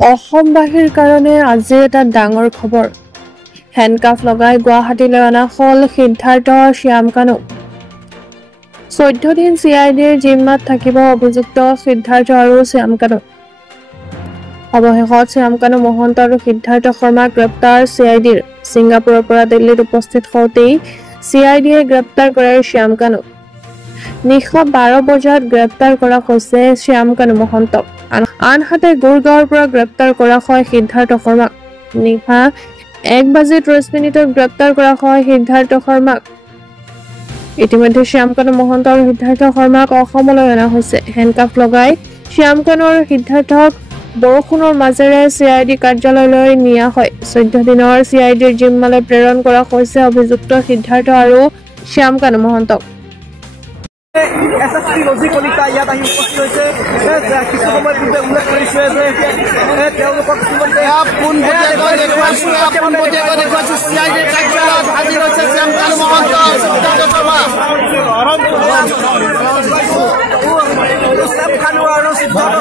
অসমবাসীৰ কাৰণে আজি এটা ডাঙৰ খবৰ হেণ্ডকাফ লগাই গুৱাহাটীলৈ অনা হল সিদ্ধাৰ্থ শ্যামকানু 14 দিন CIDৰ জিম্মাত থাকিব অভিযুক্ত সিদ্ধাৰ্থ আৰু শ্যামকানু অৱশেষত শ্যামকানু মহন্ত আৰু সিদ্ধাৰ্থ শৰ্মাক গ্ৰেপ্তাৰ CIDৰ ছিংগাপুৰৰ পৰা দিল্লীত উপস্থিত হওঁতেই CIDয়ে গ্ৰেপ্তাৰ কৰে শ্যামকানু নিশা 12 বজাত গ্ৰেপ্তাৰ কৰা হৈছে শ্যামকানু মহন্তক আনহাতে গুৰগাঁৱৰ পৰা গ্ৰেপ্তাৰ কৰা হয় সিদ্ধাৰ্থ শৰ্মাক নিশা 1:30 মিনিটত গ্ৰেপ্তাৰ কৰা হয় সিদ্ধাৰ্থ শৰ্মাক ইতিমধ্যে শ্যামকানু মহন্ত আৰু সিদ্ধাৰ্থ শৰ্মাক অসমলৈ অনা হৈছে হেণ্ডকাফ লগাই শ্যামকানু আৰু সিদ্ধাৰ্থক বৰষুণৰ মাজেৰে CID কাৰ্যালয়লৈ নিয়া হয় 14 দিনৰ CIDৰ জিম্মালৈ প্ৰেৰণ কৰা হৈছে অভিযুক্ত সিদ্ধাৰ্থ আৰু শ্যামকানু মহন্তক SSP Rozi Kolika ইয়াত আহি উপস্থিত হৈছে কিছু সময় পূৰ্বে উল্লেখ কৰিছে যে তেওঁলোকক পোনপটীয়াকৈ দেখুৱাইছো CID কাৰ্যালয়ত হাজিৰ হৈছে শ্যামকানু মহন্ত সিদ্ধাৰ্থ শৰ্মা শ্যামকানু আৰু সিদ্ধাৰ্থ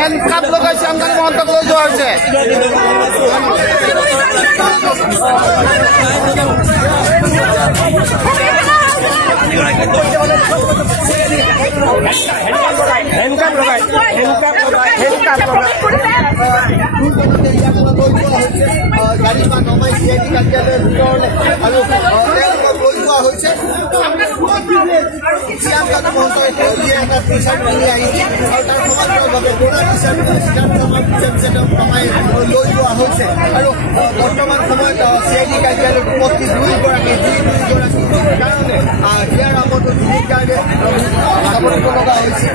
হেণ্ডকাফ লগাই শ্যামকানু মহন্তক লৈ যোৱা হৈছে গাড়ী বা নমাই CID কাৰ্যালয়ৰ ভিতৰলৈ আৰু হৈছে শ্যামকানু মহন্তই এটা টি-চাৰ্ট পিন্ধি আহিছে আৰু তাৰ সমান্তৰালভাৱে লৈ যোৱা হৈছে আৰু বৰ্তমান সময়ত CID কাৰ্যালয়ত উপস্থিত দুইগৰাকী কাৰণে ইয়াৰ আগতো চাব লগা হৈছে।